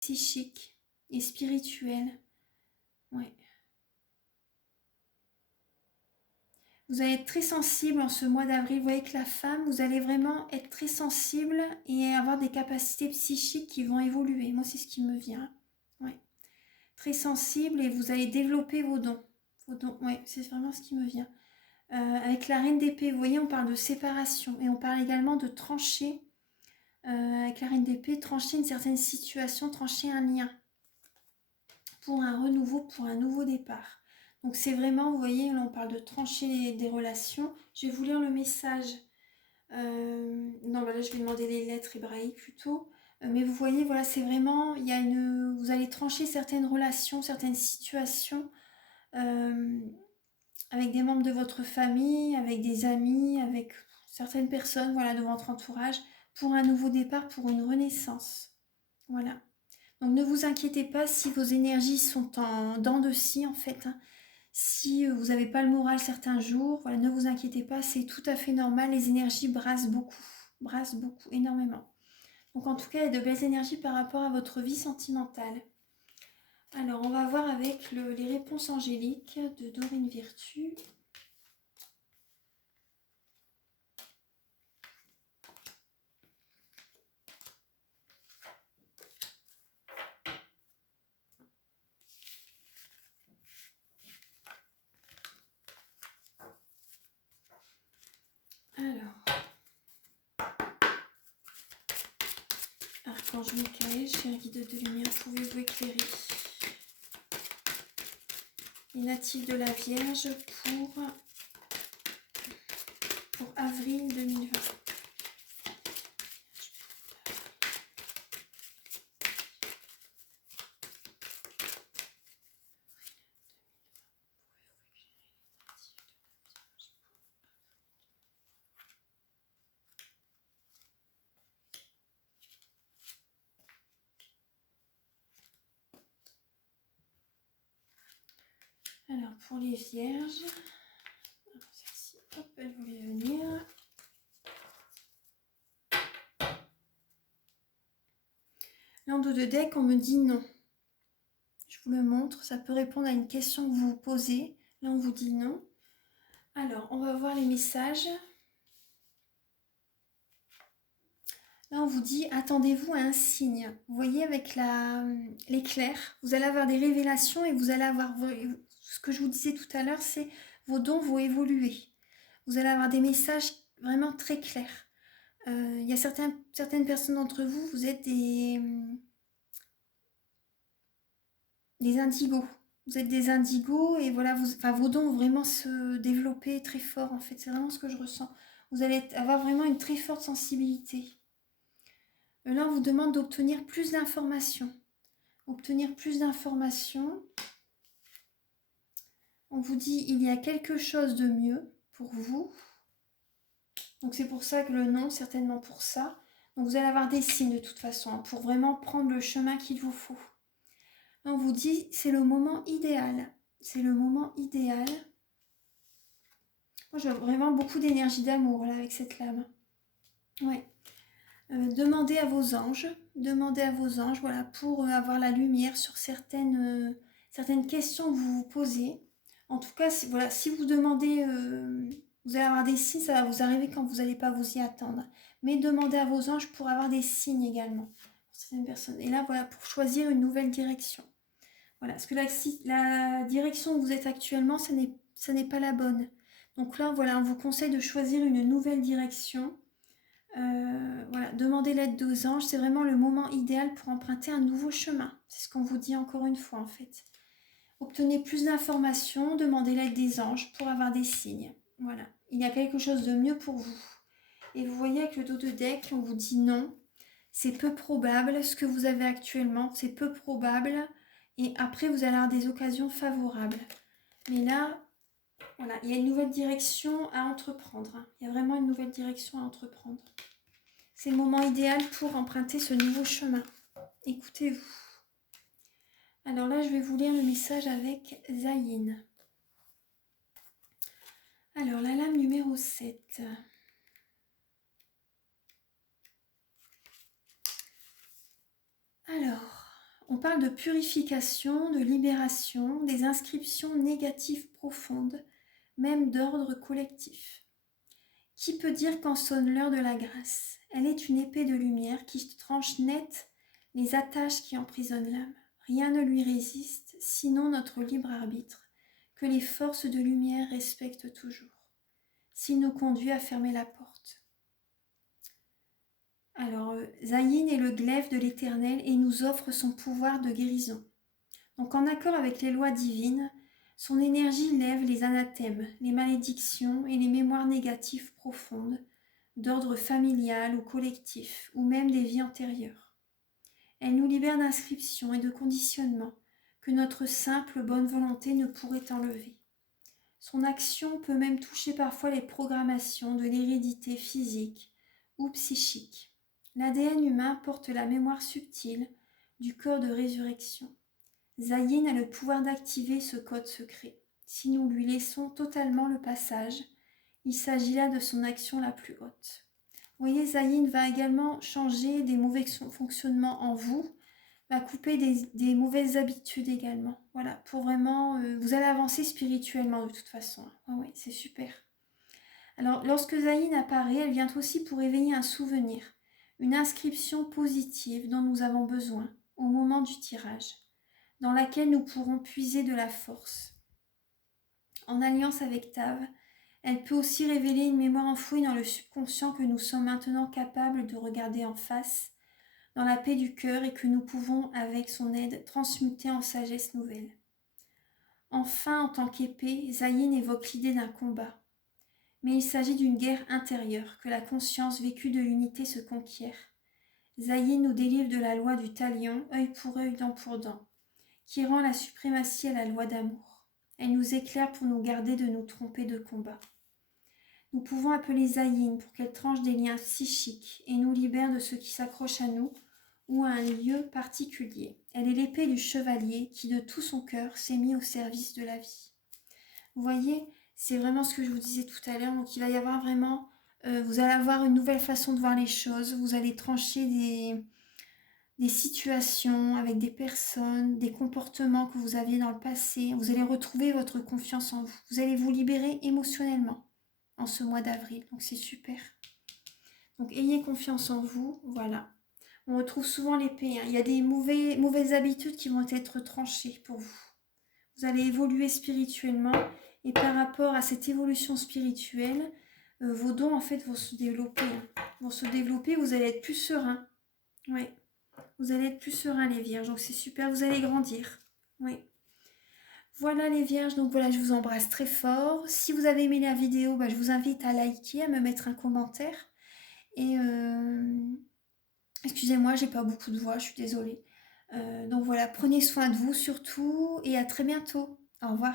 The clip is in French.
psychique et spirituel. Ouais. Vous allez être très sensible en ce mois d'avril. Vous voyez que la femme, vous allez vraiment être très sensible et avoir des capacités psychiques qui vont évoluer. Moi, c'est ce qui me vient. Ouais. Très sensible et vous allez développer vos dons. Vos dons, ouais, c'est vraiment ce qui me vient. Avec la reine d'épée, vous voyez, on parle de séparation et on parle également de trancher. Avec la reine d'épée, trancher une certaine situation, trancher un lien pour un renouveau, pour un nouveau départ. Donc c'est vraiment, vous voyez, là on parle de trancher des relations. Je vais vous lire le message. Non, bah là je vais demander les lettres hébraïques plutôt. Mais vous voyez, voilà, c'est vraiment, il y a vous allez trancher certaines relations, certaines situations avec des membres de votre famille, avec des amis, avec certaines personnes, voilà, de votre entourage, pour un nouveau départ, pour une renaissance. Voilà. Donc ne vous inquiétez pas si vos énergies sont en dents de scie en fait. Hein. Si vous n'avez pas le moral certains jours, voilà, ne vous inquiétez pas, c'est tout à fait normal. Les énergies brassent beaucoup, énormément. Donc en tout cas, il y a de belles énergies par rapport à votre vie sentimentale. Alors on va voir avec les réponses angéliques de Dorine Virtue. Alors, Archange Michael, cher guide de lumière, pouvez-vous éclairer les natifs de la Vierge pour avril 2020? Alors, pour les vierges, celle-ci, hop, elle voulait venir. Là, en dos de deck, on me dit non. Je vous le montre, ça peut répondre à une question que vous vous posez. Là, on vous dit non. Alors, on va voir les messages. Là, on vous dit, attendez-vous à un signe. Vous voyez, avec l'éclair, vous allez avoir des révélations et vous allez avoir, ce que je vous disais tout à l'heure, c'est vos dons vont évoluer. Vous allez avoir des messages vraiment très clairs. Il y a certaines personnes d'entre vous, vous êtes des indigos. Vous êtes des indigos et voilà, vos dons vont vraiment se développer très fort en fait. C'est vraiment ce que je ressens. Vous allez avoir vraiment une très forte sensibilité. Là, on vous demande d'obtenir plus d'informations. Obtenir plus d'informations. On vous dit, il y a quelque chose de mieux pour vous. Donc c'est pour ça que le non, certainement pour ça. Donc vous allez avoir des signes de toute façon, hein, pour vraiment prendre le chemin qu'il vous faut. Là, on vous dit, c'est le moment idéal. C'est le moment idéal. Moi, j'ai vraiment beaucoup d'énergie d'amour là avec cette lame. Ouais. Demandez à vos anges, voilà, pour avoir la lumière sur certaines questions que vous vous posez. En tout cas, voilà, si vous demandez, vous allez avoir des signes, ça va vous arriver quand vous n'allez pas vous y attendre. Mais demandez à vos anges pour avoir des signes également pour certaines personnes. Et là, voilà, pour choisir une nouvelle direction. Voilà, parce que la direction où vous êtes actuellement, ça n'est pas la bonne. Donc là, voilà, on vous conseille de choisir une nouvelle direction. Voilà, demandez l'aide aux anges, c'est vraiment le moment idéal pour emprunter un nouveau chemin. C'est ce qu'on vous dit encore une fois en fait. Obtenez plus d'informations, demandez l'aide des anges pour avoir des signes. Voilà, il y a quelque chose de mieux pour vous. Et vous voyez avec le dos de deck, on vous dit non, c'est peu probable, ce que vous avez actuellement, c'est peu probable. Et après, vous allez avoir des occasions favorables. Mais là, voilà, il y a une nouvelle direction à entreprendre. Hein. Il y a vraiment une nouvelle direction à entreprendre. C'est le moment idéal pour emprunter ce nouveau chemin. Écoutez-vous. Alors là, je vais vous lire le message avec Zayin. Alors, la lame numéro 7. Alors, parle de purification, de libération, des inscriptions négatives profondes, même d'ordre collectif. Qui peut dire quand sonne l'heure de la grâce? Elle est une épée de lumière qui tranche net les attaches qui emprisonnent l'âme. Rien ne lui résiste, sinon notre libre arbitre, que les forces de lumière respectent toujours, s'il nous conduit à fermer la porte. Alors, Zayin est le glaive de l'Éternel et nous offre son pouvoir de guérison. Donc, en accord avec les lois divines, son énergie lève les anathèmes, les malédictions et les mémoires négatives profondes, d'ordre familial ou collectif, ou même des vies antérieures. Elle nous libère d'inscriptions et de conditionnements que notre simple bonne volonté ne pourrait enlever. Son action peut même toucher parfois les programmations de l'hérédité physique ou psychique. L'ADN humain porte la mémoire subtile du corps de résurrection. Zayin a le pouvoir d'activer ce code secret. Si nous lui laissons totalement le passage, il s'agit là de son action la plus haute. Vous voyez, Zayin va également changer des mauvais fonctionnements en vous, va couper des mauvaises habitudes également. Voilà, pour vraiment, vous allez avancer spirituellement de toute façon. Ah oui, c'est super. Alors, lorsque Zayin apparaît, elle vient aussi pour éveiller un souvenir, une inscription positive dont nous avons besoin au moment du tirage, dans laquelle nous pourrons puiser de la force. En alliance avec Tav, elle peut aussi révéler une mémoire enfouie dans le subconscient que nous sommes maintenant capables de regarder en face, dans la paix du cœur et que nous pouvons, avec son aide, transmuter en sagesse nouvelle. Enfin, en tant qu'épée, Zayin évoque l'idée d'un combat. Mais il s'agit d'une guerre intérieure, que la conscience vécue de l'unité se conquiert. Zayin nous délivre de la loi du talion, œil pour œil, dent pour dent, qui rend la suprématie à la loi d'amour. Elle nous éclaire pour nous garder de nous tromper de combat. Nous pouvons appeler Zayin pour qu'elle tranche des liens psychiques et nous libère de ce qui s'accroche à nous ou à un lieu particulier. Elle est l'épée du chevalier qui de tout son cœur s'est mis au service de la vie. Vous voyez, c'est vraiment ce que je vous disais tout à l'heure. Donc il va y avoir vraiment, vous allez avoir une nouvelle façon de voir les choses. Vous allez trancher des situations avec des personnes, des comportements que vous aviez dans le passé. Vous allez retrouver votre confiance en vous. Vous allez vous libérer émotionnellement en ce mois d'avril. Donc c'est super. Donc ayez confiance en vous. Voilà. On retrouve souvent l'épée. Il y a des mauvaises habitudes qui vont être tranchées pour vous. Vous allez évoluer spirituellement. Et par rapport à cette évolution spirituelle, vos dons en fait vont se développer. Vont se développer. Vous allez être plus serein. Oui. Vous allez être plus serein les vierges, donc c'est super, vous allez grandir. Oui. Voilà les vierges, donc voilà, je vous embrasse très fort. Si vous avez aimé la vidéo, je vous invite à liker, à me mettre un commentaire. Et excusez-moi, j'ai pas beaucoup de voix, je suis désolée. Donc voilà, prenez soin de vous surtout et à très bientôt. Au revoir.